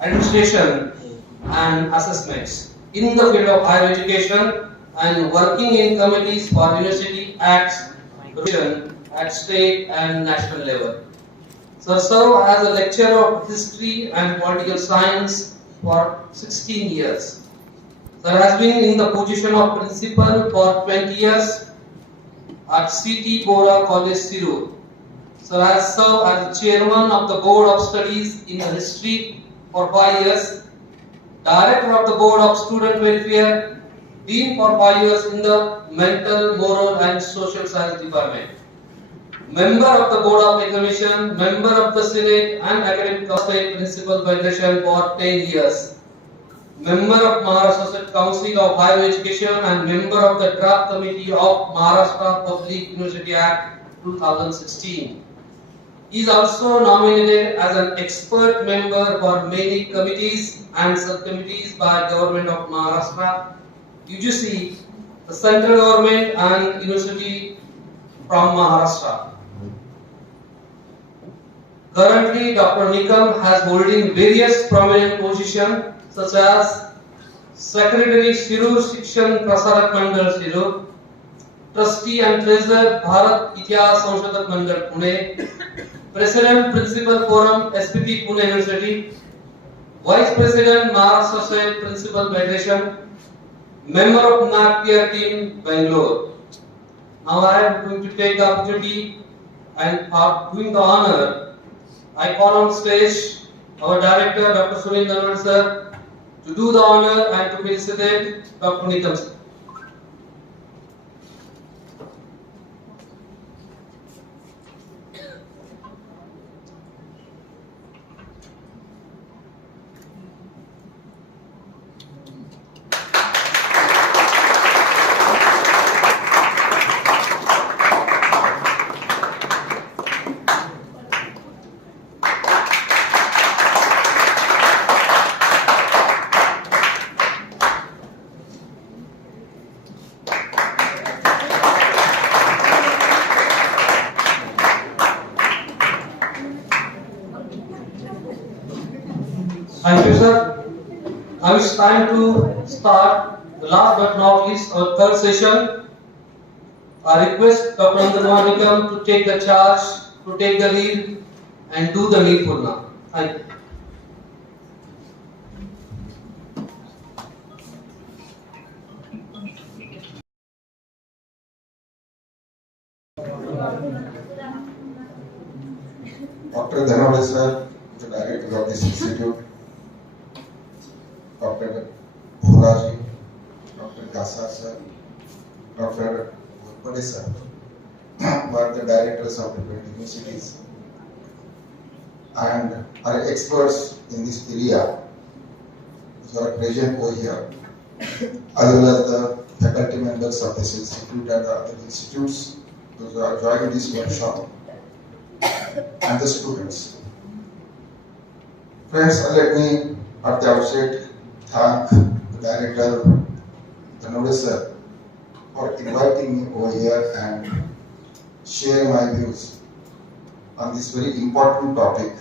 administration and assessments in the field of higher education and working in committees for university acts at state and national level. Sir served as a lecturer of history and political science for 16 years. Sir has been in the position of principal for 20 years at CT Bora College, Sirur. Sir has served as chairman of the Board of Studies in History for 5 years, director of the Board of Student Welfare, dean for 5 years in the Mental, Moral and Social Science Department, member of the Board of Examination, member of the Senate and Academic State Principal Federation for 10 years, member of Maharashtra State Council of Higher Education and member of the Draft Committee of Maharashtra Public University Act 2016. He is also nominated as an expert member for many committees and subcommittees by Government of Maharashtra, UGC, the central government and university from Maharashtra. Currently, Dr. Nikam has holding various prominent positions such as Secretary Sirur Shikshan Prasarak Mandal Sirur, Trustee and Treasurer Bharat Itihas Sanshadhak Mandal Pune, President Principal Forum SPT Pune University, Vice President Maharashtra State Principal Federation, member of NEP team Bangalore. Now I am going to take the opportunity and for doing the honor, I call on stage our director Dr. Sunil Dhanwad sir to do the honor and to felicitate Dr. Nikam sir. Thank you, sir. Now it's time to start the last but not least our third session. I request Dr. Nikam to take the charge, to take the lead and do the needful now. Thank you. Dr. Dhanwad sir, the director of this institute, Dr. Bhoraji, Dr. Kasar sir, Dr. Gurpade sir, were the directors of different universities and are experts in this area who are present over here, as well as the faculty members of this institute and the other institutes who are joining this workshop, and the students. Friends, let me at the outset thank the director, Dhanwad sir, for inviting me over here and sharing my views on this very important topic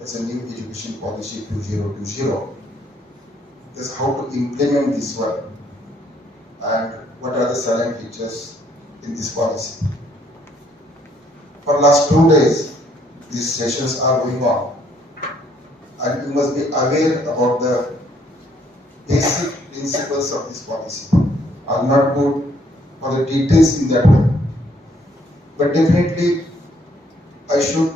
as a new education policy 2020. Is how to implement this one and what are the salient features in this policy. For last 2 days, these sessions are going on, and you must be aware about the basic principles of this policy. I'll not go for the details in that way, but definitely I should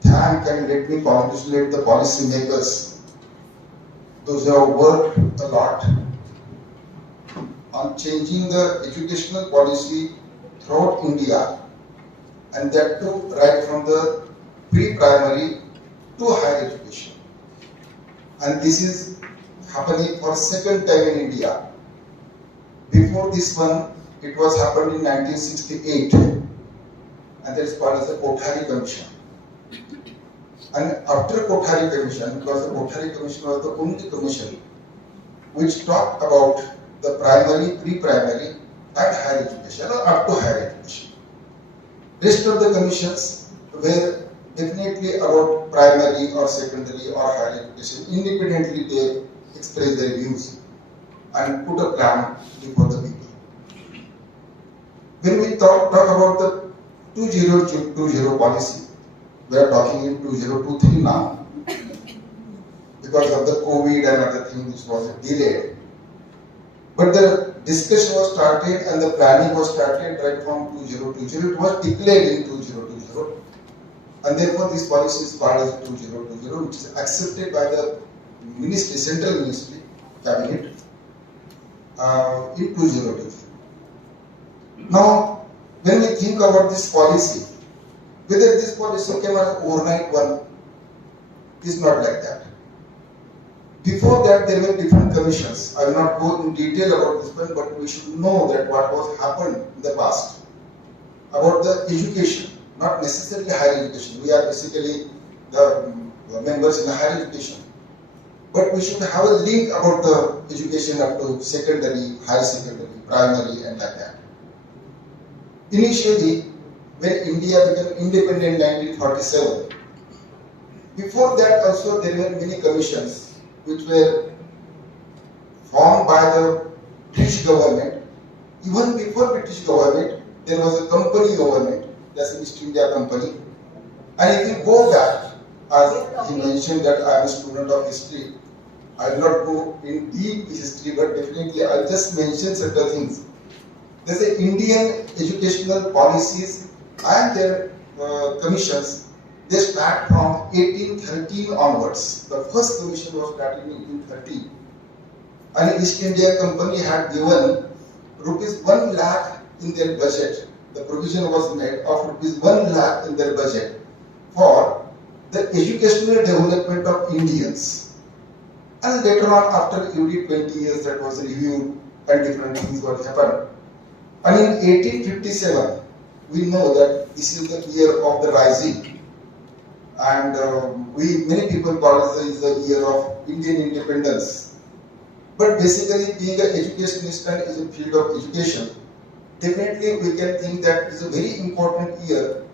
thank and let me congratulate the policy makers, those who have worked a lot on changing the educational policy throughout India, and that too right from the pre-primary to higher education. And this is happening for second time in India. Before this one, it was happened in 1968, and that is called as the Kothari Commission. And after Kothari Commission, because the Kothari Commission was the only commission which talked about the primary, pre-primary and higher education or up to higher education. Rest of the commissions were definitely about primary or secondary or higher education. Independently they express their views and put a plan before the people. When we talk about the 2020 policy, we are talking in 2023 now because of the COVID and other things which was delayed. But the discussion was started and the planning was started right from 2020. It was declared in 2020. And therefore this policy is called as 2020, which is accepted by the ministry, central ministry, cabinet, in 2020. Now, when we think about this policy, whether this policy came as overnight one, is not like that. Before that, there were different commissions. I will not go in detail about this one, but we should know that what was happened in the past about the education, not necessarily higher education. We are basically the members in higher education. But we should have a link about the education up to secondary, higher secondary, primary, and like that. Initially, when India became independent in 1947, before that also there were many commissions which were formed by the British government. Even before British government, there was a company government, that's the East India Company. And if you go back, as he mentioned that I am a student of history, I will not go in deep history, but definitely I will just mention certain things. There's the Indian educational policies and their commissions. They start from 1813 onwards. The first commission was started in 1830. And East India Company had given rupees 1 lakh in their budget. The provision was made of rupees 1 lakh in their budget for the educational development of Indians. And later on, after every 20 years, that was reviewed and different things were happened. And in 1857, we know that this is the year of the rising. And many people call it the year of Indian independence. But basically, being an educationist and is a field of education, definitely we can think that it is a very important year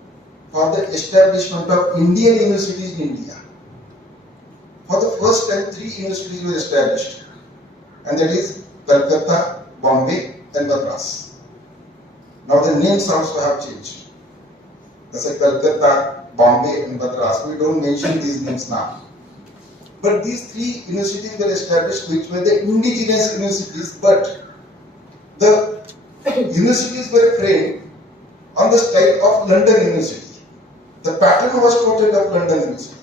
for the establishment of Indian universities in India. For the first time, 3 universities were established, and that is Calcutta, Bombay, and Madras. Now the names also have changed. That's a Calcutta, Bombay, and Madras. We don't mention these names now. But these 3 universities were established, which were the indigenous universities, but the universities were framed on the style of London University. The pattern was totally of London University.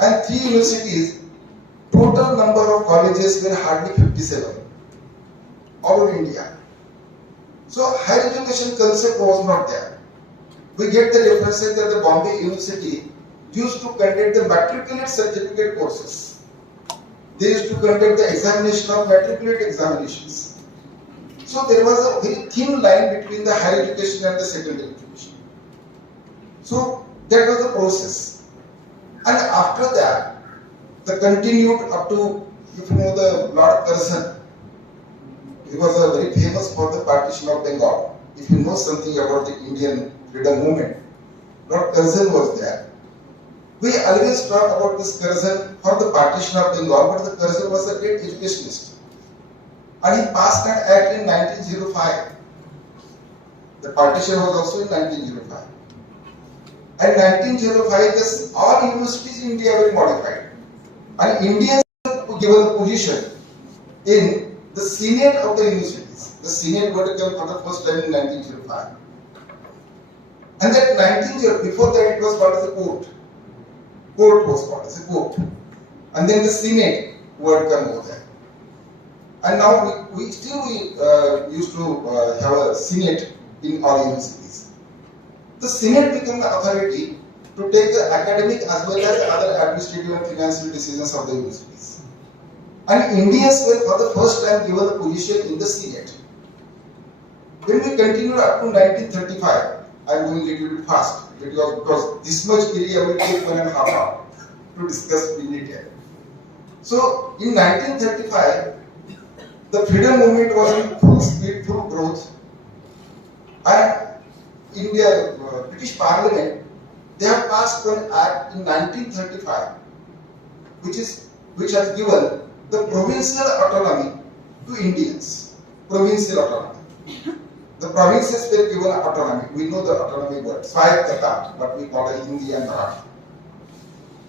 And 3 universities, total number of colleges were hardly 57, all over India. So higher education concept was not there. We get the references that the Bombay University used to conduct the matriculate certificate courses. They used to conduct the examination of matriculate examinations. So there was a very thin line between the higher education and the secondary education. So that was the process. And after that, the continued up to, if you know the Lord Curzon, he was a very famous for the partition of Bengal. If you know something about the Indian freedom movement, Lord Curzon was there. We always talk about this Curzon for the partition of Bengal, but the Curzon was a great educationist. And he passed an act in 1905. The partition was also in 1905. And 1905, all universities in India were modified. And Indians were given a position in the Senate of the universities. The Senate would come for the first time in 1905. And that 1905, before that it was called as a court. Court was called as a court. And then the Senate would come over there. And now we still used to have a Senate in all universities. The Senate became the authority to take the academic as well as other administrative and financial decisions of the universities. And Indians were for the first time given a position in the Senate. When we continue up to 1935, I am going a little bit fast because this much area will take 1.5 hours to discuss in detail. So in 1935, the freedom movement was in full speed, full growth, and British Parliament they have passed one act in 1935, which has given the provincial autonomy to Indians. Provincial autonomy. The provinces were given autonomy. We know the autonomy word, Swayattata, what we call it Hindi and Marathi.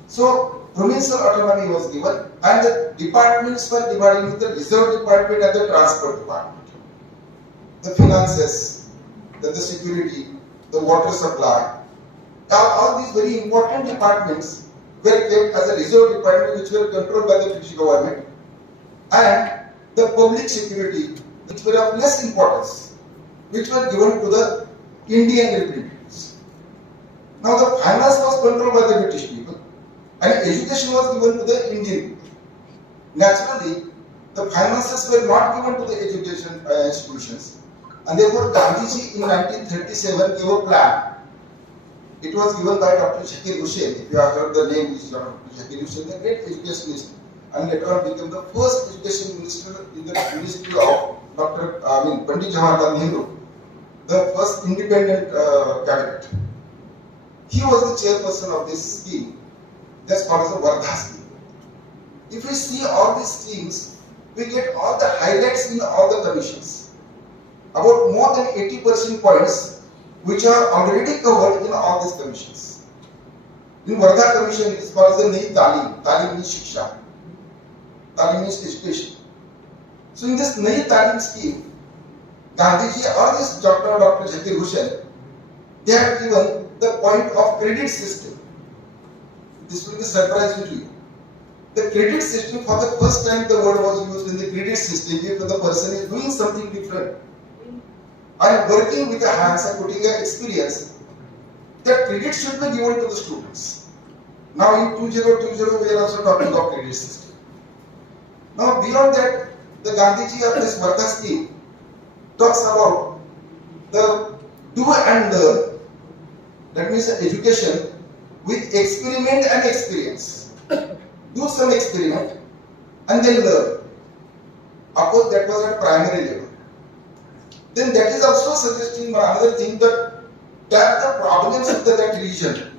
So, provincial autonomy was given, and the departments were divided into the reserve department and the transport department. The finances, the security, the water supply, all these very important departments were kept as a reserve department which were controlled by the British government, and the public security, which were of less importance, which were given to the Indian representatives. Now the finance was controlled by the British people and education was given to the Indian people. Naturally, the finances were not given to the education institutions, and therefore Gandhiji in 1937 gave a plan. It was given by Dr. Zakir Hussain. If you have heard the name, is Dr. Zakir Hussain, the great educationist, and later on became the first education minister in the ministry of Pandit Jawaharlal Nehru, the first independent cabinet. He was the chairperson of this scheme. That's called as a Vardha scheme. If we see all these schemes, we get all the highlights in all the commissions. About more than 80% points which are already covered in all these commissions. In Vardha commission, it is called as the NEP Talim. Talim means Shiksha. Talim means education. So in this NEP Talim scheme, Gandhiji or this Dr. Zakir Hussain, they have given the point of credit system. This will be surprising to you. The credit system, for the first time the word was used in the credit system if the person is doing something different and working with the hands and putting an experience, that credit should be given to the students. Now in 2020 we are also talking about credit system. Now beyond that, the Gandhiji of this Vardha scheme talks about the do and learn. That means education with experiment and experience. Do some experiment and then learn. Of course, that was at primary level. Then that is also suggesting another thing, that tap the problems of that region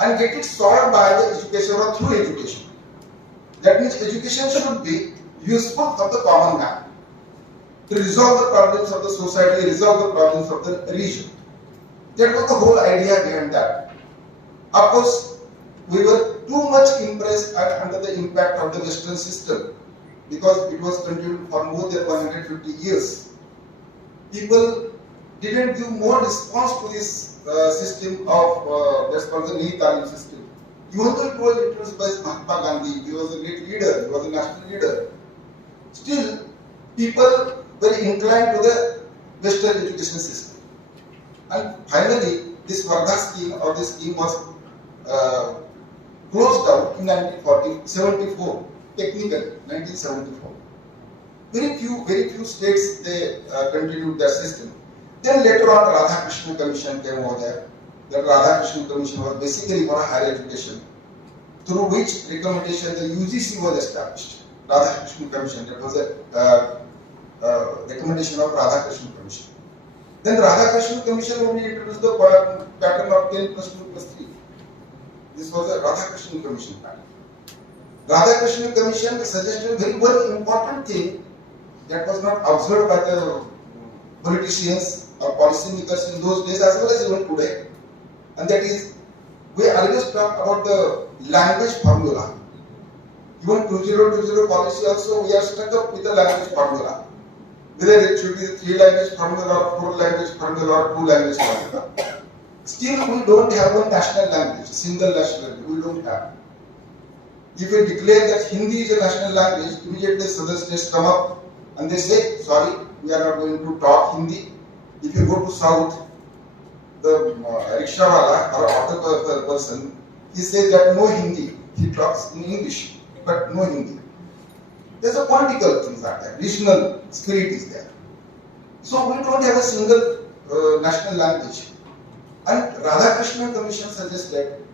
and get it solved by the education or through education. That means education should be useful for the common man to resolve the problems of the society, resolve the problems of the region. That was the whole idea behind that. Of course, we were too much impressed and under the impact of the Western system, because it was continued for more than 150 years. People didn't give more response to this system of that's called the NEP Talim system. Even though it was introduced by Mahatma Gandhi, he was a great leader, he was a national leader. Still, people were inclined to the Western education system. And finally, this Vardha scheme or this scheme was closed down in 1974, technically 1974. Very few states they continued that system. Then later on, Radhakrishna Commission came over there. The Radhakrishna Commission was basically for higher education, through which recommendation the UGC was established. Radhakrishna Commission, that was a recommendation of Radhakrishna Commission. Then Radhakrishna Commission only introduced the pattern of 10+2+3. This was a Radhakrishna Commission pattern. Radhakrishna Commission suggested very one important thing that was not observed by the politicians or policymakers in those days as well as even today. And that is, we always talk about the language formula. Even 2020 policy also, we are stuck up with the language formula. Whether it should be 3-language formula or 4-language formula or 2-language formula. Still, we don't have one national language, single national language. We don't have. If we declare that Hindi is a national language, immediately southern states come up and they say, sorry, we are not going to talk Hindi. If you go to south, the rickshawala or auto person, he says that no Hindi. He talks in English, but no Hindi. There's a political things like that. Regional spirit is there. So we don't have a single national language. And Radhakrishna Commission suggested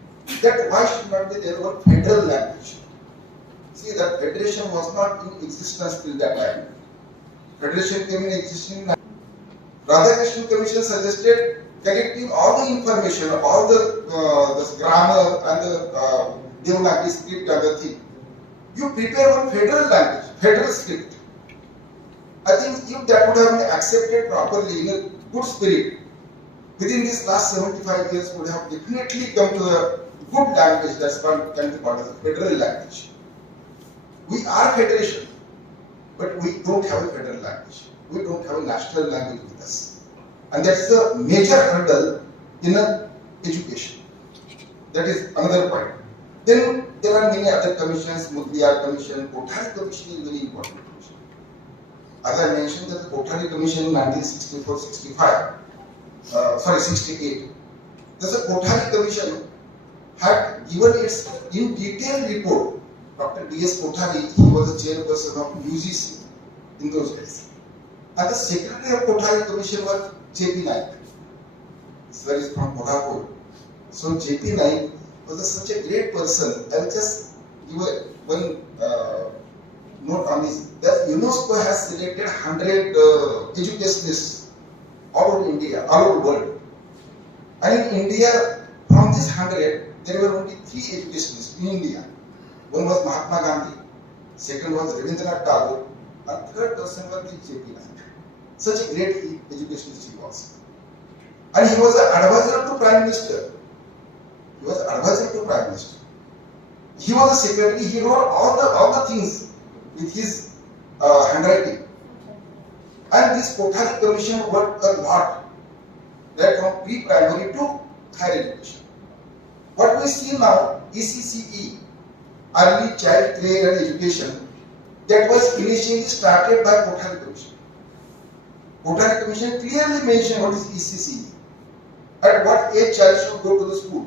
that why should not be there one federal language? See, that federation was not in existence till that time. Federation came in existence. Radhakrishna Commission suggested collecting all the information, all the grammar and the Devanagari script and the thing. You prepare one federal language, federal script. I think if that would have been accepted properly in a good spirit, within this last 75 years would have definitely come to a good language that's can be called as a federal language. We are federation, but we don't have a federal language. We don't have a national language with us. And that's the major hurdle in education. That is another point. Then there are many other commissions, Mudliar Commission, Kothari Commission is very important. As I mentioned, the Kothari Commission in 1964-65, 68. Thus, the Kothari Commission had given its in detailed report. Dr. D.S. Kothari, he was the chairperson of UGC in those days. And the secretary of Kothari Commission was J.P. Naik. Sir is from Kolhapur. So J.P. Naik was such a great person. I will just give one note on this. That UNESCO has selected 100 educationists all over India, all over the world. And in India, from this 100, there were only 3 educationists in India. One was Mahatma Gandhi, second was Rabindranath Tagore, and third person was J.P. Naik. Such a great educationist he was. And he was an advisor to Prime Minister. He was an advisor to Prime Minister. He was a secretary, he wrote all the things with his handwriting. And this Kothari Commission worked a lot, right from pre-primary to higher education. What we see now, ECCE, Early Child Care and Education, that was initially started by Kothari Commission. Kothari Commission clearly mentioned what is ECCE, at what age child should go to the school,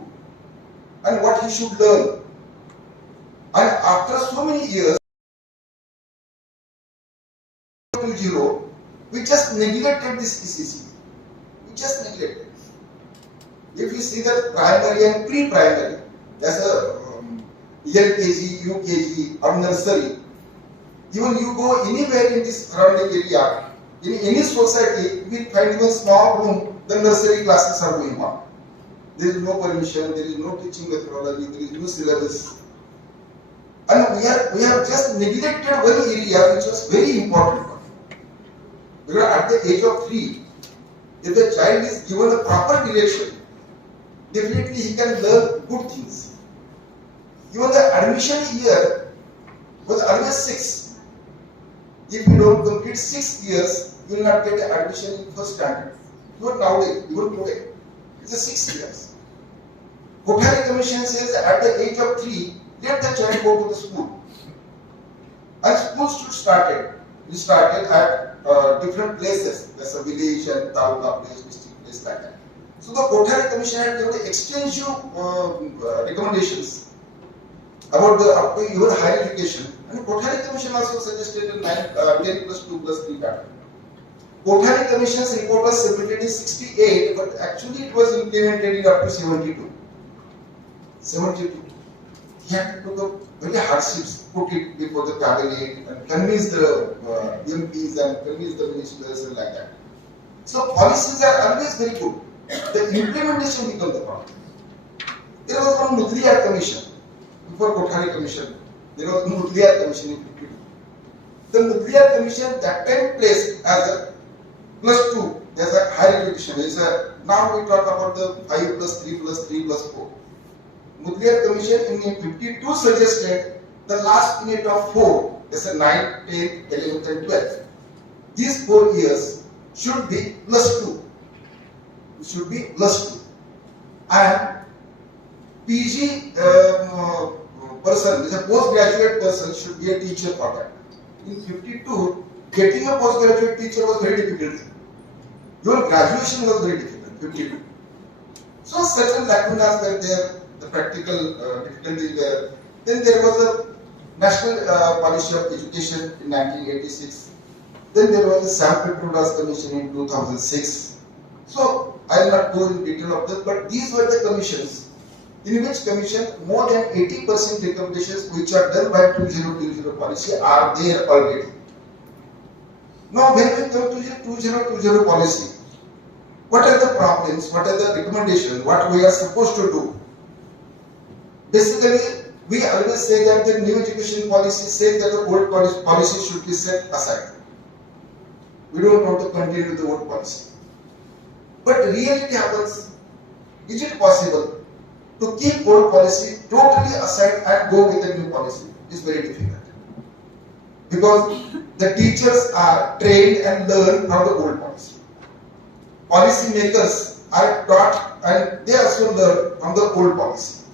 and what he should learn. And after so many years, 0, we just neglected this ECCE. We just neglected. If you see that primary and pre-primary, that's a LKG, UKG or nursery, even you go anywhere in this surrounding area, in any society, you will find even small room, the nursery classes are going on. There is no permission, there is no teaching methodology, there is no syllabus. And we have just neglected one area which was very important. Because at the age of 3, if the child is given a proper direction, definitely he can learn good things. Even the admission year was always 6. If you don't complete 6 years, you will not get admission in first standard. Even nowadays, even today, it's a 6 years. Kothari Commission says that at the age of 3, let the child go to the school. And schools should start. We started at different places. There's a village and taluka place, district place like that. So the Kothari Commission had given extensive recommendations about the up to even higher education. And the Kothari Commission also suggested a 10 plus 2 plus 3 pattern. Kothari Commission's report was submitted in 68, but actually it was implemented in up to 72. 72. He had to do very hardships, put it before the cabinet and convince the MPs and convince the ministers and like that. So policies are always very good. The implementation becomes the problem. There was one Mudliar Commission before Kothari Commission. There was Mudliar Commission in 52. The Mudliar Commission that time placed as a plus 2 as a higher education. Now we talk about the 5 plus 3 plus 3 plus 4. Mudliar Commission in 52 suggested the last unit of 4, that's a 9, 10, 11th and 12th. These 4 years should be plus 2. It should be plus 2. And PG person, is a postgraduate person, should be a teacher for that. In 52, getting a postgraduate teacher was very difficult. Your graduation was very difficult, 52. So certain lacunas were there. The practical difficulties were. Then there was a National Policy of Education in 1986. Then there was a Sam Petrodas Commission in 2006. So I will not go in detail of them, but these were the commissions in which commission more than 80% recommendations which are done by 2020 policy are there already. Now when we come to the 2020 policy, what are the problems, what are the recommendations, what we are supposed to do. Basically, we always say that the new education policy says that the old policy should be set aside. We don't want to continue with the old policy. But reality happens, is it possible to keep old policy totally aside and go with the new policy? It's very difficult. Because the teachers are trained and learn from the old policy. Policy makers are taught and they also learn from the old policy.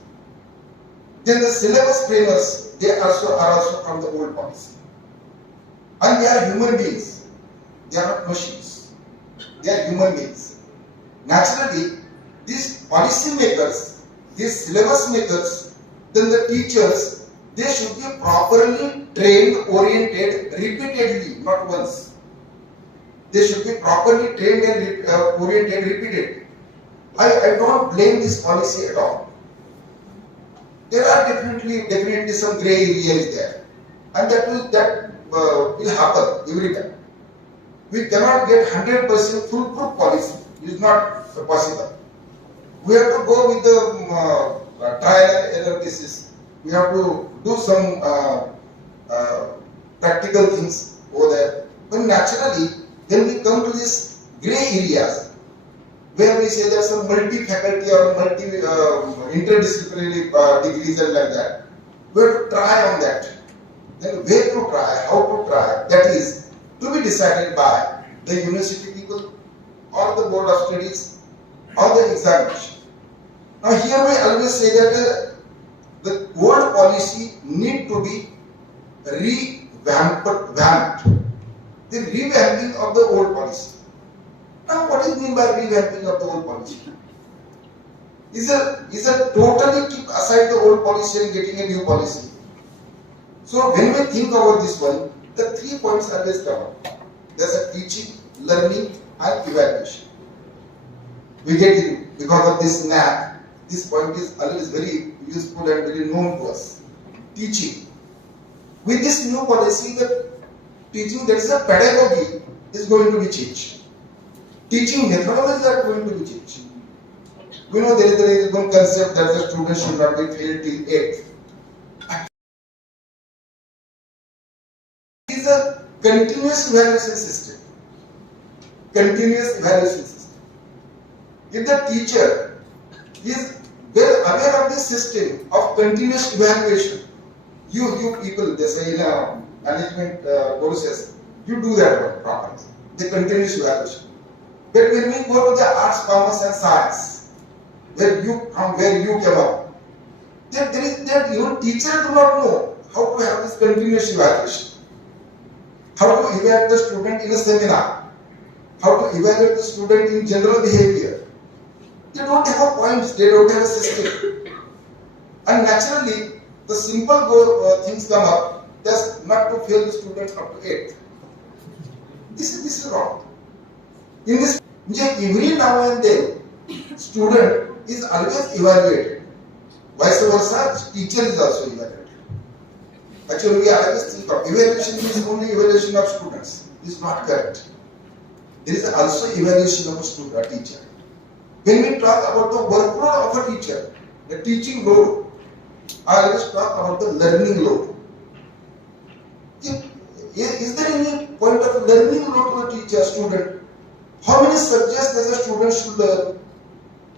Then the syllabus framers, they are also from the old policy. And they are human beings. They are not machines. They are human beings. Naturally, these policy makers, these syllabus makers, then the teachers, they should be properly trained, oriented, repeatedly, not once. They should be properly trained and oriented repeatedly. I don't blame this policy at all. There are definitely some grey areas there, and that will happen every time. We cannot get 100% foolproof policy. It is not possible. We have to go with the trial and error basis. We have to do some practical things over there. But naturally, when we come to these grey areas, where we say there's some multi-faculty or interdisciplinary degrees and like that, we have to try on that. Then where to try, how to try, that is to be decided by the university people or the board of studies or the examination. Now here we always say that the old policy need to be revamped. The revamping of the old policy. Now, what is mean by revamping of the old policy? Is a totally keep aside the old policy and getting a new policy. So when we think about this one, the 3 points always come up. There's a teaching, learning, and evaluation. We get it because of this NEP. This point is always very useful and very known to us. Teaching. With this new policy, the teaching, there is a pedagogy is going to be changed. Teaching methodologies are going to be changed. We know there is one concept that the students should not be failed till 8th. It is a continuous evaluation system. Continuous evaluation system. If the teacher is well aware of this system of continuous evaluation, you people, they say in a management process, you do that one properly. The continuous evaluation. But when we go to the arts, commerce, and science, where you came up, there is that even teachers do not know how to have this continuous evaluation, how to evaluate the student in a seminar, how to evaluate the student in general behavior. They don't have a points, they don't have a system, and naturally the simple things come up, just not to fail the students up to 8th. This is wrong. In this, every now and then, student is always evaluated. Vice versa, teacher is also evaluated. Actually, we always think of evaluation is only evaluation of students. This is not correct. There is also evaluation of a student, a teacher. When we talk about the workload of a teacher, the teaching load, I always talk about the learning load. Is there any point of learning load to a teacher, student? How many subjects does a student should learn?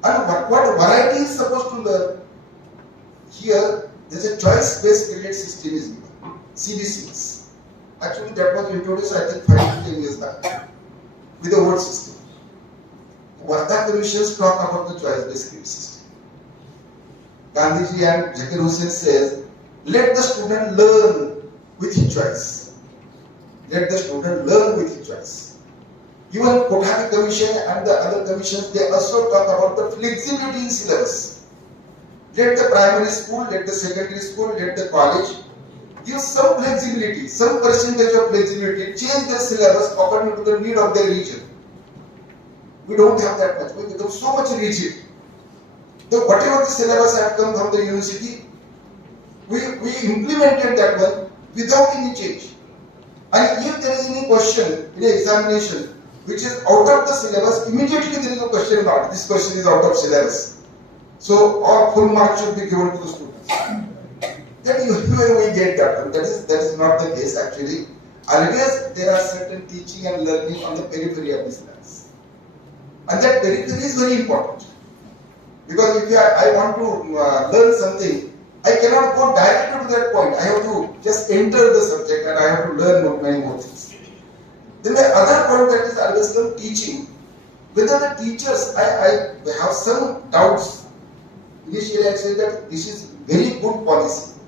And what variety is supposed to learn? Here, there is a choice-based credit system is given, CBCs. Actually, that was introduced, I think, 5 to 10 years back, with the old system. Varda commissions talk about the choice-based credit system. Gandhiji and Zakir Hussain says, let the student learn with his choice. Let the student learn with his choice. Even Kothari Commission and the other commissions, they also talk about the flexibility in syllabus. Let the primary school, let the secondary school, let the college give some flexibility, some percentage of flexibility, change their syllabus according to the need of their region. We don't have that much. We become so much rigid. Whatever the syllabus had come from the university, we implemented that one without any change. And if there is any question in the examination, which is out of the syllabus, immediately there is a question mark. This question is out of syllabus. So, all full marks should be given to the students. Then you will get that. That is not the case actually. Always there are certain teaching and learning on the periphery of the syllabus. And that periphery is very important. Because if I want to learn something, I cannot go directly to that point. I have to just enter the subject and I have to learn many more things. Then the other point that is always come teaching. Whether the teachers, I have some doubts. Initially I say that this is very good policy.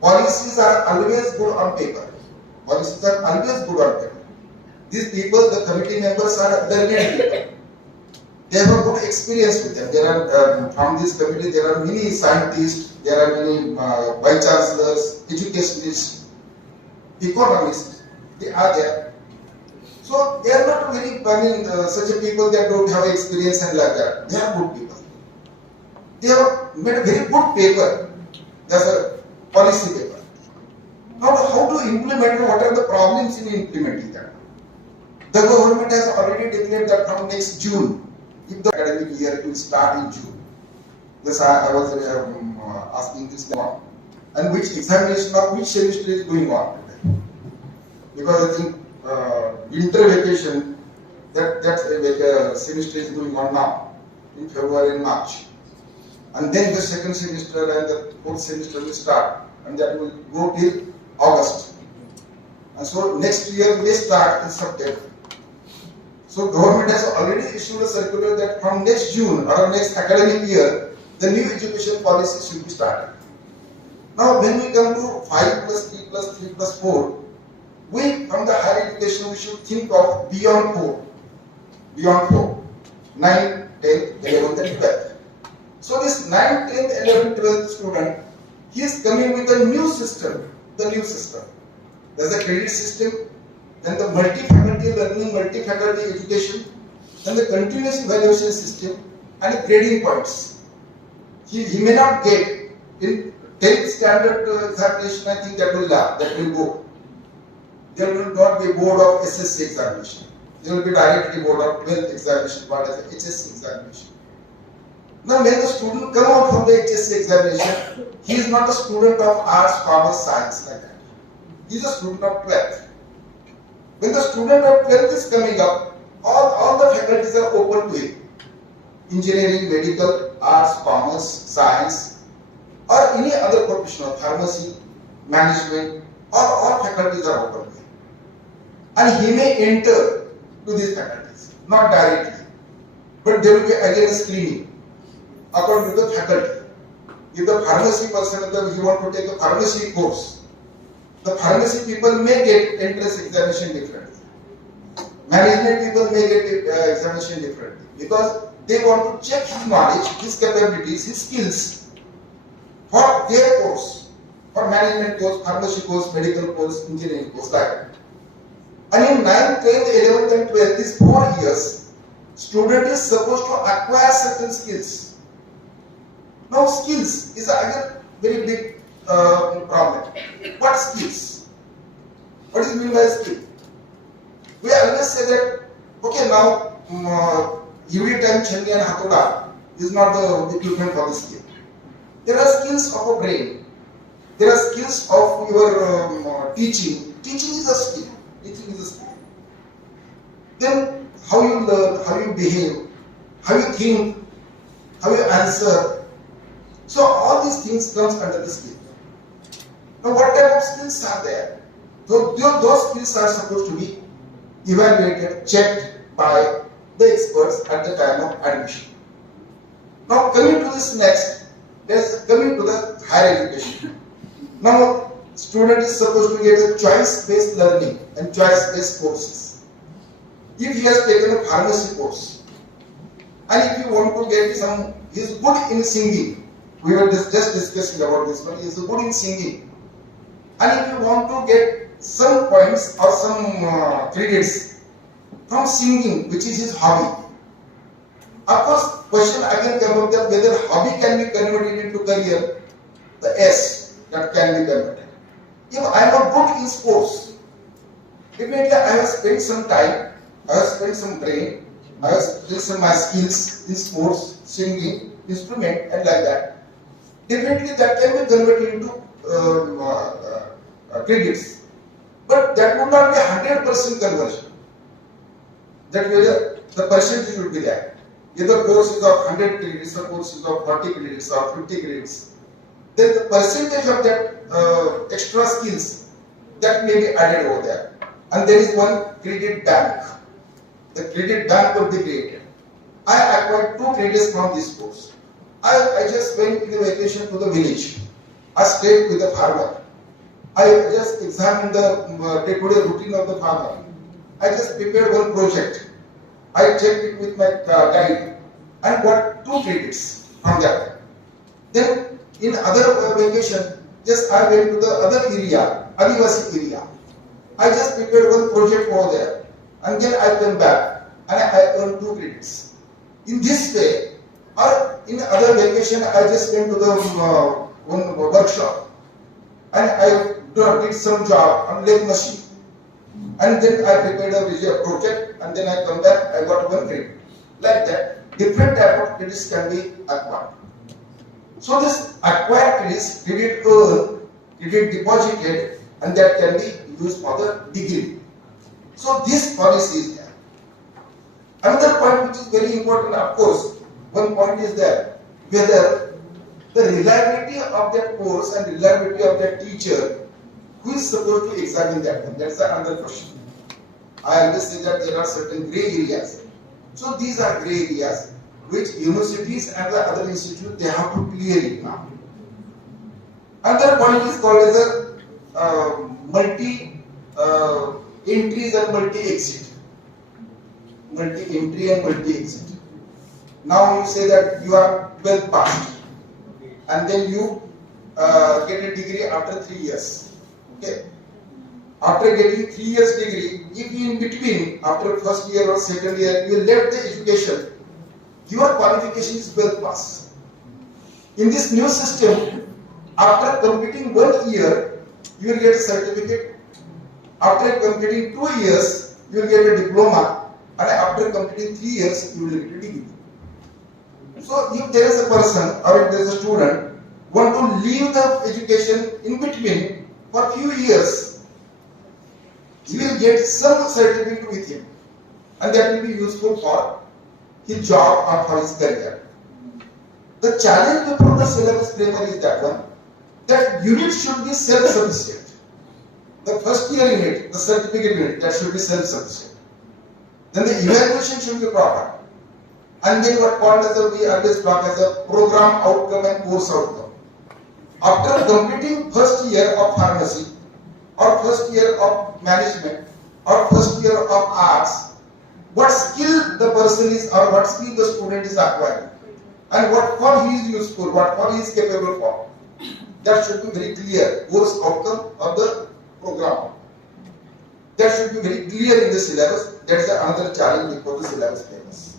Policies are always good on paper. Policies are always good on paper. These people, the committee members are learned people. They have a good experience with them. There are from this committee there are many scientists, there are many vice chancellors, educationists, economists. They are there. So they are not very, such a people that don't have experience and like that. They are good people. They have made a very good paper. That's a policy paper. Now, how to implement, what are the problems in implementing that? The government has already declared that from next June, if the academic year will start in June. Yes, I was asking this one. And which examination of which semester is going on? Because I think winter vacation, that semester is going on now, in February and March. And then the second semester and the fourth semester will start, and that will go till August. And so next year may start in September. So government has already issued a circular that from next June or next academic year, the new education policy should be started. Now when we come to 5 plus 3 plus 3 plus 4, we from the higher education we should think of beyond 4. Beyond 4. 9, 10, 11th and 12th. So this 9th, 10th, 11th, 12th student, he is coming with a new system, the new system. There's a credit system, then the multi-faculty learning, multi-faculty education, then the continuous evaluation system and grading points. He may not get in 10th standard examination, I think that will go. There will not be board of SSC examination. There will be directly board of 12th examination, part as the HSC examination. Now when the student come out from the HSC examination, he is not a student of arts, commerce, science like that. He is a student of 12th. When the student of 12th is coming up, all the faculties are open to him. Engineering, medical, arts, commerce, science, or any other professional, pharmacy, management, all faculties are open to him. And he may enter to these faculties, not directly, but there will be again a screening according to the faculty. If the pharmacy person, he want to take a pharmacy course, the pharmacy people may get entrance examination differently. Management people may get examination differently because they want to check his knowledge, his capabilities, his skills for their course, for management course, pharmacy course, medical course, engineering course, like that. And in 9th, 10th, 11th and 12th, these 4 years, student is supposed to acquire certain skills. Now skills is again very big problem. What skills? What is meant by skill? We always say that, okay, now every time Chenni and Hatoda is not the equipment for the skill. There are skills of a brain. There are skills of your teaching. Teaching is a skill. Teaching is a skill. Then how you learn, how you behave, how you think, how you answer. So all these things comes under the skill. Now what type of skills are there? So those skills are supposed to be evaluated, checked by the experts at the time of admission. Now coming to this next, coming to the higher education. Now student is supposed to get a choice-based learning and choice-based courses. If he has taken a pharmacy course, and if you want to get he is good in singing. We were just discussing about this one. He is good in singing. And if you want to get some points or some credits from singing, which is his hobby. Of course, question again comes up that whether hobby can be converted into career. The S that can be converted. If I am good in sports, definitely I have spent some time I have spent some brain, I have spent some my skills in sports, singing, instrument, and like that. Definitely that can be converted into credits. But that would not be 100% conversion. That way the percentage would be there. If the course is of 100 credits, the course is of 40 credits or 50 credits, then the percentage of that extra skills that may be added over there. And there is one credit bank. The credit bank will be created. I acquired 2 credits from this course. I just went in the vacation to the village. I stayed with the farmer. I just examined the day-to-day routine of the farmer. I just prepared one project. I checked it with my guide and got 2 credits from that. Then in other vacation, just I went to the other area, Adivasi area. I just prepared one project over there, and then I came back and I earned 2 credits. In this way, or in other vacation, I just went to the one workshop and I did some job on lathe machine, and then I prepared a project, and then I come back, I got 1 credit. Like that, different type of credits can be acquired. So this acquired credits, credit earned, credit deposited, and that can be used for the degree. So this policy is there. Another point which is very important, of course, one point is that whether the reliability of that course and reliability of that teacher, who is supposed to examine that one? That's another question. I always say that there are certain grey areas. So these are grey areas which universities and the other institutes, they have to clear it now. Another point is called as a multi entries and multi exit. Multi entry and multi exit. Now you say that you are 12th passed, and then you get a degree after 3 years. Okay. After getting 3 years degree, if in between, after first year or second year, you left the education, your qualification is 12th pass. In this new system, after completing 1 year, you will get a certificate. After completing 2 years, you will get a diploma, and after completing 3 years, you will get a degree. So if there is a person or if there is a student want to leave the education in between for few years, he will get some certificate with him, and that will be useful for his job or for his career. The challenge before the syllabus paper is that one, that unit should be self-sufficient. The first year unit, the certificate unit, that should be self-sufficient. Then the evaluation should be proper. And then what called as we always talk as a program outcome and course outcome. After completing first year of pharmacy, or first year of management, or first year of arts, what skill the person is or what skill the student is acquiring, and what for he is useful, what for he is capable for. That should be very clear, course outcome of the program. That should be very clear in the syllabus. That is another challenge before the syllabus papers.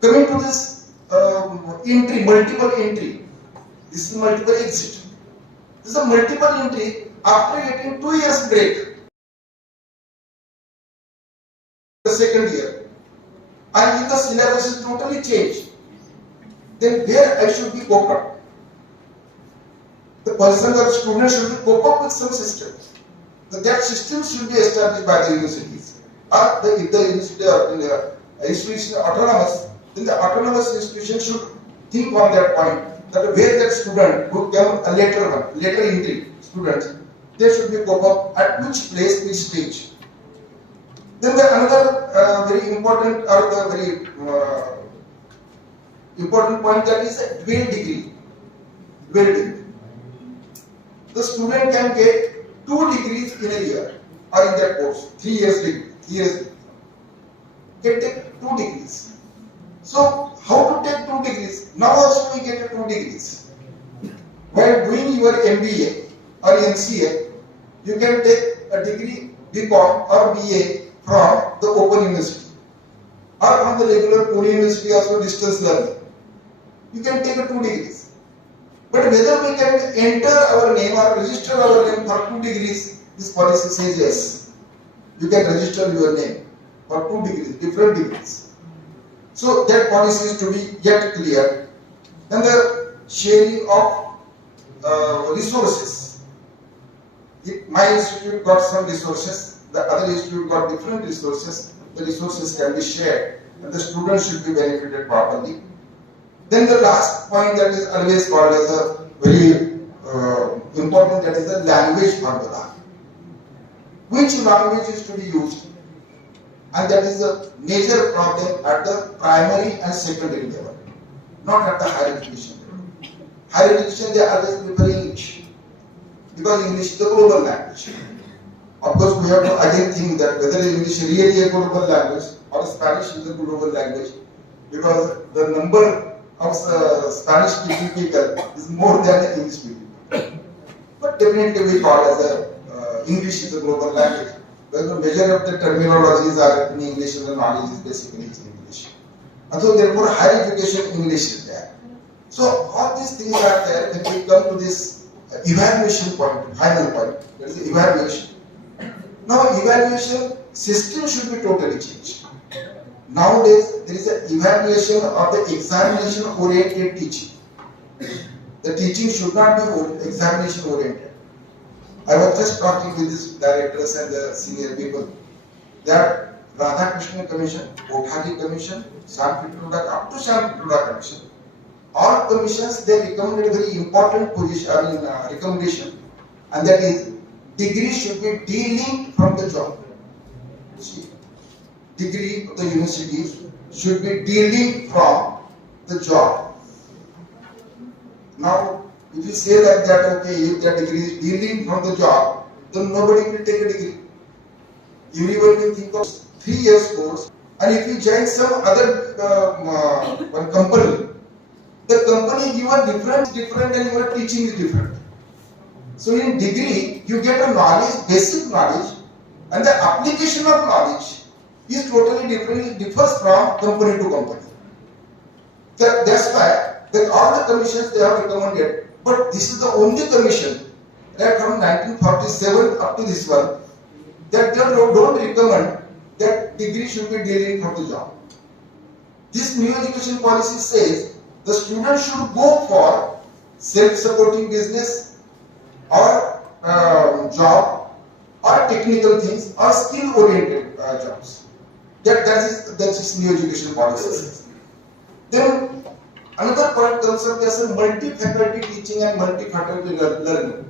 Coming to this entry, multiple entry. This is multiple exit. This is a multiple entry after getting 2 years break. The second year. And if the syllabus is totally changed, then where I should be cope up. The person or student should be cope up with some system. That system should be established by the universities. Or if the university or the institution is autonomous, then the autonomous institution should think on that point, that where that student who came a later entry students, they should be cope up at which place, which stage. Then the another very important or the very important point, that is a dual degree. Dual degree. The student can get 2 degrees in a year or in that course, 3 years degree, 3 years degree. Can take 2 degrees. So how to take 2 degrees? Now also we get 2 degrees. While doing your MBA or MCA, you can take a degree BCom or BA from the Open University or from the regular Pune University, also distance learning. You can take 2 degrees. But whether we can enter our name or register our name for 2 degrees, this policy says yes. You can register your name. or 2 degrees, different degrees. So that policy is to be yet clear. Then the sharing of resources. If my institute got some resources, the other institute got different resources, the resources can be shared and the students should be benefited properly. Then the last point that is always called as a very important, that is the language formula. Which language is to be used? And that is a major problem at the primary and secondary level, not at the higher education level. Higher education, they are always preferring English, because English is a global language. Of course, we have to again think that whether English is really a global language or Spanish is a global language, because the number of Spanish speaking people is more than the English speaking people. But definitely we call as a English is a global language. Because the major of the terminologies are in English and the knowledge is basically in English. And so therefore higher education English is there. So all these things are there when we come to this evaluation point, final point. That is evaluation. Now evaluation system should be totally changed. Nowadays there is an evaluation of the examination oriented teaching. The teaching should not be examination oriented. I was just talking with these directors and the senior people that Radhakrishnan Commission, Kothari Commission, up to Shantiputra Commission, all commissions they recommended a very important position, recommendation, and that is degree should be de-linked from the job. See, degree of the university should be de-linked from the job. Now, if you say like that, okay, if that degree is de-linked from the job, then nobody will take a degree. Everyone will think of 3 years course, and if you join some other one company, the company give a different and your teaching is different. So in degree, you get a knowledge, basic knowledge, and the application of knowledge is totally different. It differs from company to company. That's why that all the commissions they have recommended. But this is the only commission that from 1947 up to this one that they don't recommend that degree should be de-linked from the job. This new education policy says the student should go for self-supporting business or job or technical things or skill-oriented jobs. That's new education policy. Then another point comes up as a multi-faculty teaching and multi-faculty learning,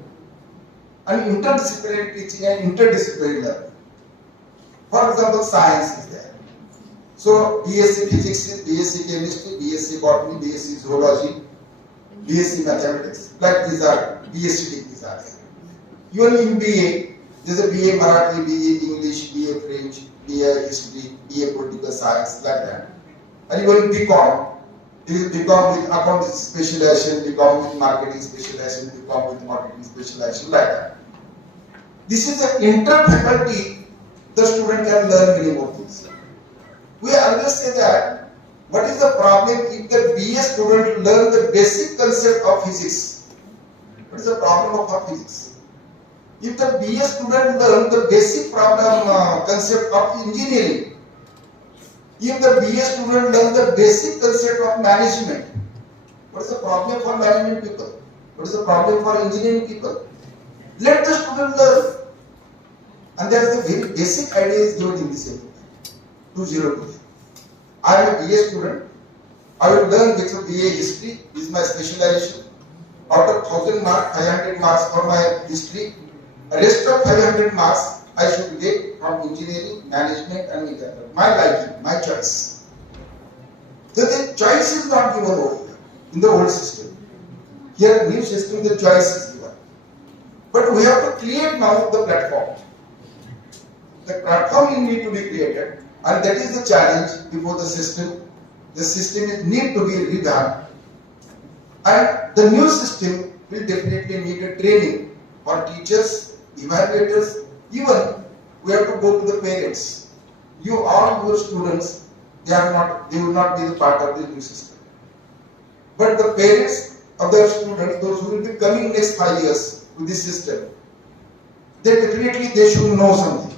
and interdisciplinary teaching and interdisciplinary learning. For example, science is there. So, BSc Physics, BSc Chemistry, BSc Botany, BSc Zoology, BSc Mathematics, like these are BSc degrees are there. Even in BA, there is a BA Marathi, BA English, BA French, BA History, BA Political Science, like that. And even BCom, BCom with accounting specialization, BCom with marketing specialization, BCom with marketing specialization, like that. This is an inter-faculty, the student can learn many more things. We always say that, what is the problem if the BA student learn the basic concept of physics? What is the problem of physics? If the BA student learn the basic concept of engineering, if the BA student learn the basic concept of management, what is the problem for management people? What is the problem for engineering people? Let the student learn. And that is the very basic idea is given in this 2023. I am a BA student. I will learn with BA history. This is my specialization. Out of 1000 marks, 500 marks for my history. The rest of 500 marks I should get from engineering, management and mechanical. My liking, my choice. So the choice is not given over here in the old system. Here new system the choice is given. But we have to create now the platform. The platform need to be created, and that is the challenge before the system. The system need to be revamped, and the new system will definitely need a training for teachers, evaluators. Even we have to go to the parents. You all your students, they will not be the part of the new system. But the parents of the students, those who will be coming next 5 years with this system, they definitely they should know something.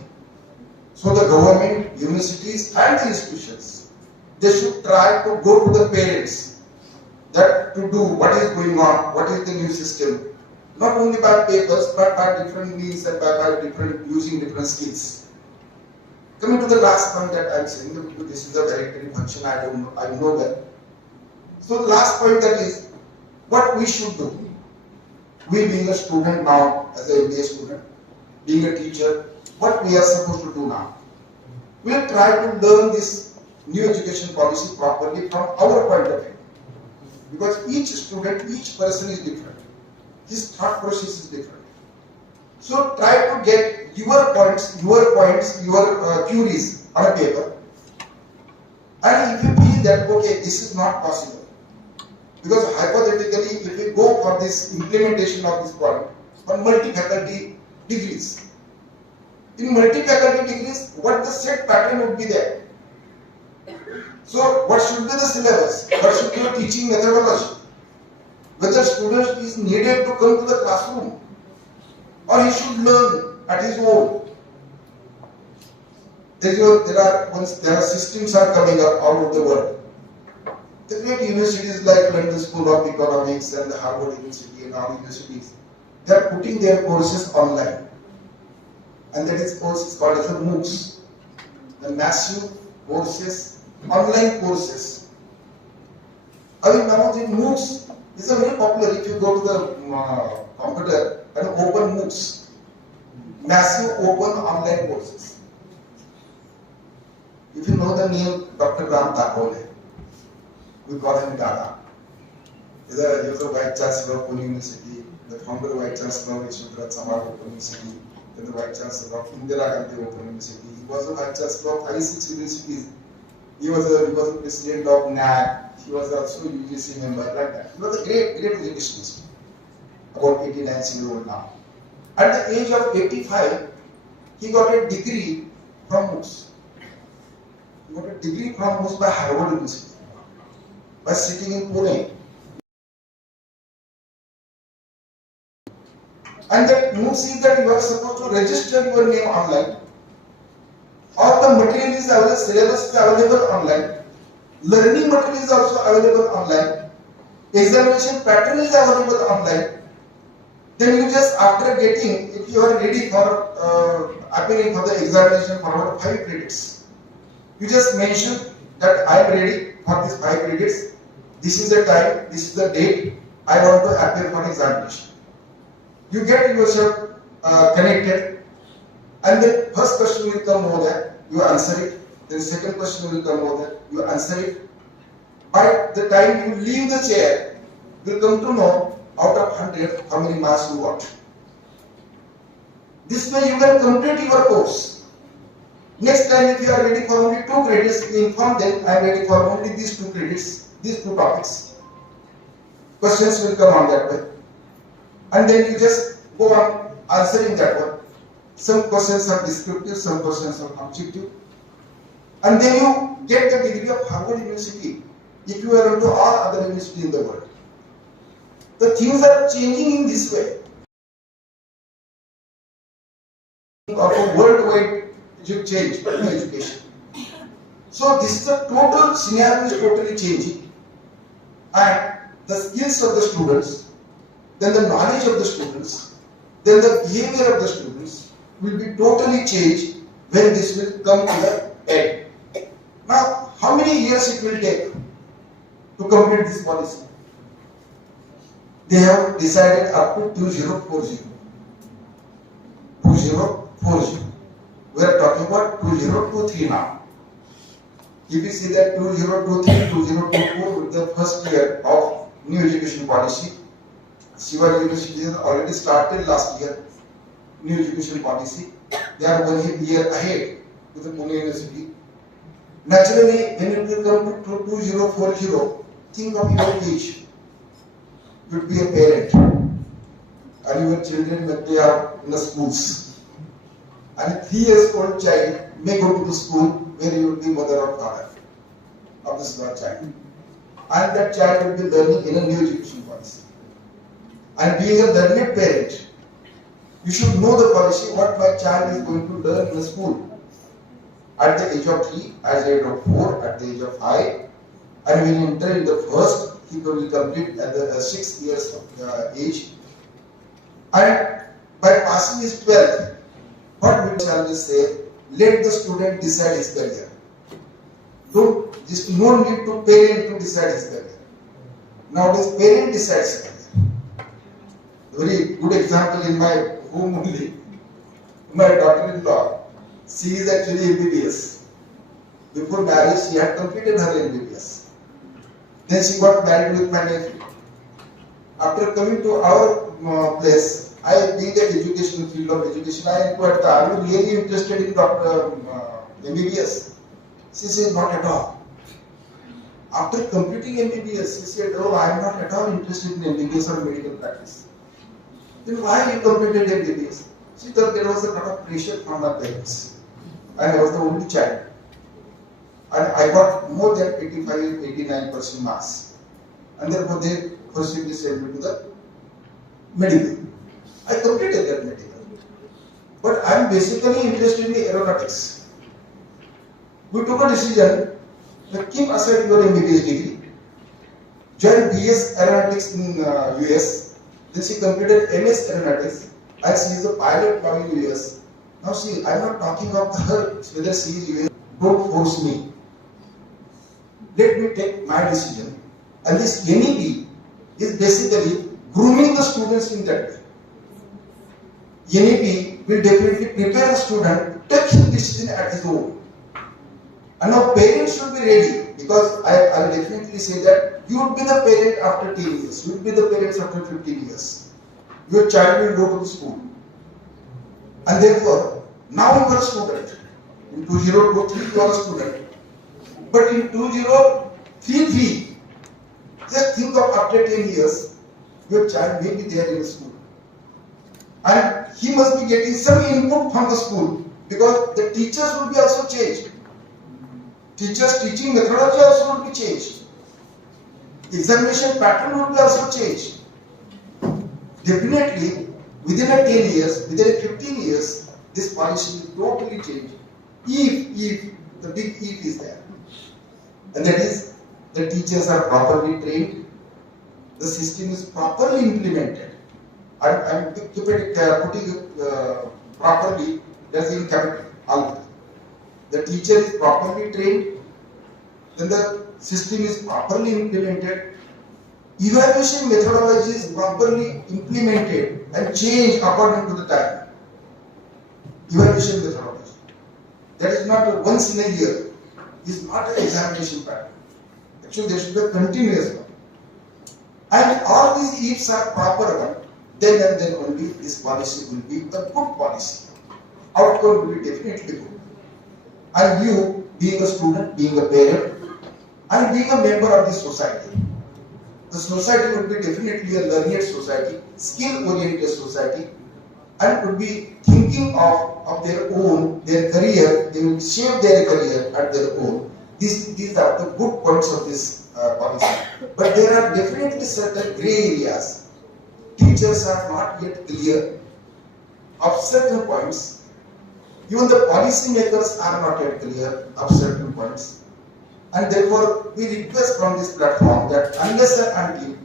So the government, universities and the institutions, they should try to go to the parents that to do what is going on, what is the new system, not only by papers but by different means and by different using different skills. Coming to the last point that I am saying, this is a very function I know that. So the last point, that is what we should do. We being a student now, as an MBA student, being a teacher, what we are supposed to do now? We will try to learn this new education policy properly from our point of view. Because each student, each person is different. His thought process is different. So try to get your points, your queries on a paper. And if you feel that, okay, this is not possible, because hypothetically, if we go for this implementation of this point for multi-faculty degrees, in multi-faculty degrees, what the set pattern would be there? So, what should be the syllabus? What should be the teaching methodology? Whether student is needed to come to the classroom, or he should learn at his own. There are systems are coming up all over the world. The great universities like London School of Economics and the Harvard University and all universities, they are putting their courses online. And that is course is called as the MOOCs. The massive courses, online courses. I mean, now the MOOCs is a very popular. If you go to the computer and open MOOCs, massive open online courses. If you know the name Dr. Ram Takole, we call him Dada. He was a Vice Chancellor of Pune University, the founder Vice Chancellor of Vishwanath Samar Open University, then the Vice Chancellor of Indira Gandhi Open University. He was the Vice Chancellor of 5-6 universities. He was the president of NEP. He was also a UGC member, like that. He was a great educationist, about 89-year-old now. At the age of 85, he got a degree from MOOCs. He got a degree from MOOCs by Harvard University, by sitting in Pune. And that MOOCs is that you are supposed to register your name online. All the material is available, syllabus is available online. Learning material is also available online. Examination pattern is available online. Then you just, after getting, if you are ready for appearing for the examination for about 5 credits, you just mention that I am ready for these 5 credits. This is the time, this is the date, I want to appear for examination. You get yourself connected, and then first question will come over there, you answer it. Then second question will come over there, you answer it. By the time you leave the chair, you will come to know out of 100 how many marks you got. This way you can complete your course. Next time if you are ready for only 2 credits, you inform them, I am ready for only these 2 credits, these 2 topics. Questions will come on that way. And then you just go on answering that one. Some questions are descriptive, some questions are objective. And then you get the degree of Harvard University if you are into all other universities in the world. The things are changing in this way. Of a worldwide change in education. So this is the total scenario is totally changing. And the skills of the students, then the knowledge of the students, then the behavior of the students will be totally changed when this will come to the end. Now, how many years it will take to complete this policy? They have decided up to 2040. 2040. We are talking about 2023 now. If you see that 2023, 2024 will be the first year of new education policy. Shivaji University has already started last year new education policy. They are 1 year ahead with the Pune University. Naturally, when it will come to 2040, think of your age. You would be a parent, and your children when they are in the schools. And a 3-year-old child may go to the school where you will be mother or father of this child. And that child will be learning in a new education policy. And being a learned parent, you should know the policy, what my child is going to learn in the school. at the age of 3, at the age of 4, at the age of 5, and when he enter in the first, he will complete at the 6 years of age. And by passing his 12th, what we shall say, let the student decide his career. Just no need to parent to decide his career. Nowadays, parent decides career. Very good example in my home only. My daughter-in-law, she is actually MBBS. Before marriage, she had completed her MBBS. Then she got married with my nephew. After coming to our place, I being the education field of education, I inquired, are you really interested in MBBS? She said, not at all. After completing MBBS, she said, oh, I am not at all interested in MBBS or medical practice. Then why you completed MBBS? She thought there was a lot of pressure from my parents. And I was the only child. And I got more than 85-89% marks. And therefore they forcibly sent me to the medical. I completed that medical. But I am basically interested in the aeronautics. We took a decision that keep aside your MBBS degree, join BS Aeronautics in US, then she completed MS Aeronautics, and she is a pilot now in US. Now see, I am not talking of her, whether she is US, don't force me. Let me take my decision. And this NEP is basically grooming the students in that way. NEP will definitely prepare a student to take his decision at his own. And now parents should be ready, because I will definitely say that you would be the parent after 10 years, you would be the parents after 15 years. Your child will go to the school. And therefore, now you are a student. In 2023 you are a student. But in 2033, just think of after 10 years, your child may be there in the school. And he must be getting some input from the school, because the teachers will be also changed. Teachers' teaching methodology also will be changed. Examination pattern will be also changed. Definitely, within a 10 years, within a 15 years, this policy will totally change. If, the big if is there. And that is, the teachers are properly trained, the system is properly implemented. I'm putting it properly, that's in capital. The teacher is properly trained, then the system is properly implemented, evaluation methodology is properly implemented and changed according to the time. Evaluation methodology. That is not a once in a year, is not an examination pattern. Actually, there should be a continuous one. And all these ifs are proper one, then and then only this policy will be a good policy. Outcome will be definitely good. And you, being a student, being a parent, and being a member of this society, the society would be definitely a learned society, skill-oriented society, and would be thinking of their own, their career, they will shape their career at their own. These are the good points of this policy. But there are definitely certain grey areas. Teachers are not yet clear of certain points. Even the policy makers are not yet clear of certain points. And therefore, we request from this platform that unless and until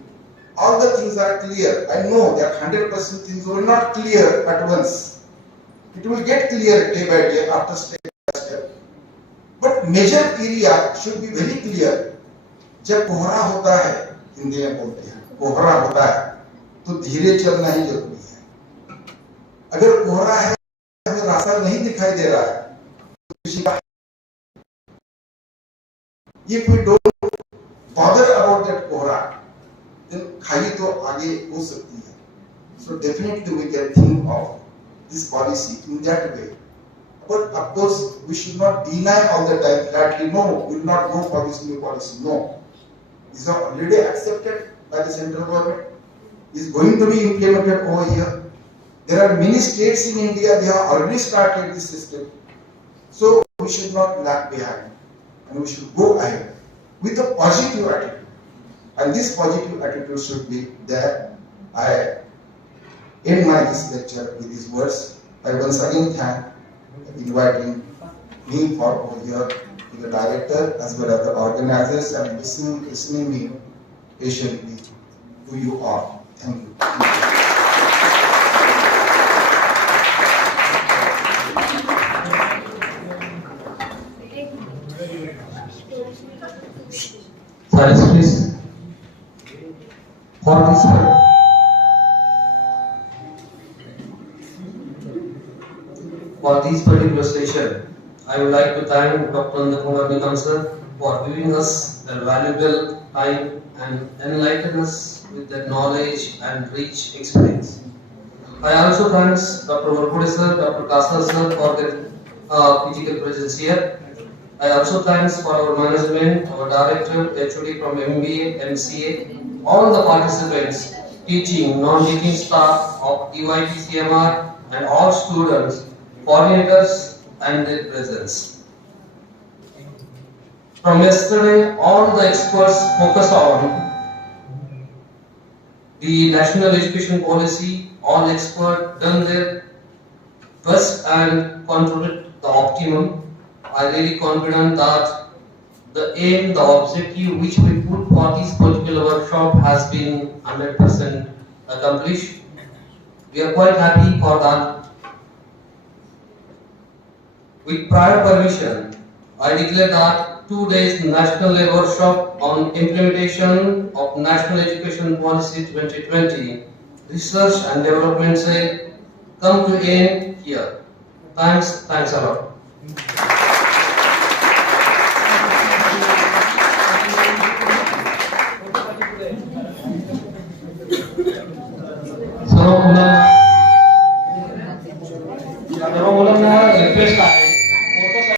all the things are clear, I know that 100% things will not clear at once. It will get clear day by day after step by step. But major area should be very clear. जब कोहरा होता है, हिंदी में बोलते हैं, कोहरा होता है, तो धीरे चलना ही जरूरी है. अगर कोहरा है, हमें रास्ता नहीं दिखाई दे रहा है, if we don't bother about that कोहरा, then खाई तो आगे हो सकती है. So definitely we can think of this policy in that way. But of course, we should not deny all the time that no, we will not go for this new policy. No. These are already accepted by the central government. Is going to be implemented over here. There are many states in India, they have already started this system. So we should not lag behind. And we should go ahead with a positive attitude. And this positive attitude should be there. I end this lecture with these words. I once again thank inviting me for over here to the director as well as the organizers and listening me patiently to you all. Thank you. Silence, please. For this one. For this particular session, I would like to thank Dr. Nandkumar sir for giving us the valuable time and enlighten us with the knowledge and rich experience. I also thank Dr. Varkode sir, Dr. Kasar sir for their physical presence here. I also thanks for our management, our director, HOD from MBA, MCA, all the participants, teaching, non-teaching staff of DYPCMR and all students, coordinators and their presence. From yesterday, all the experts focus on the national education policy. All experts done their best and contributed the optimum. I really confident that the aim, the objective which we put for this particular workshop has been 100% accomplished. We are quite happy for that. With prior permission, I declare that 2 days national level workshop on implementation of National Education Policy 2020, research and development side come to end here. Thanks a lot.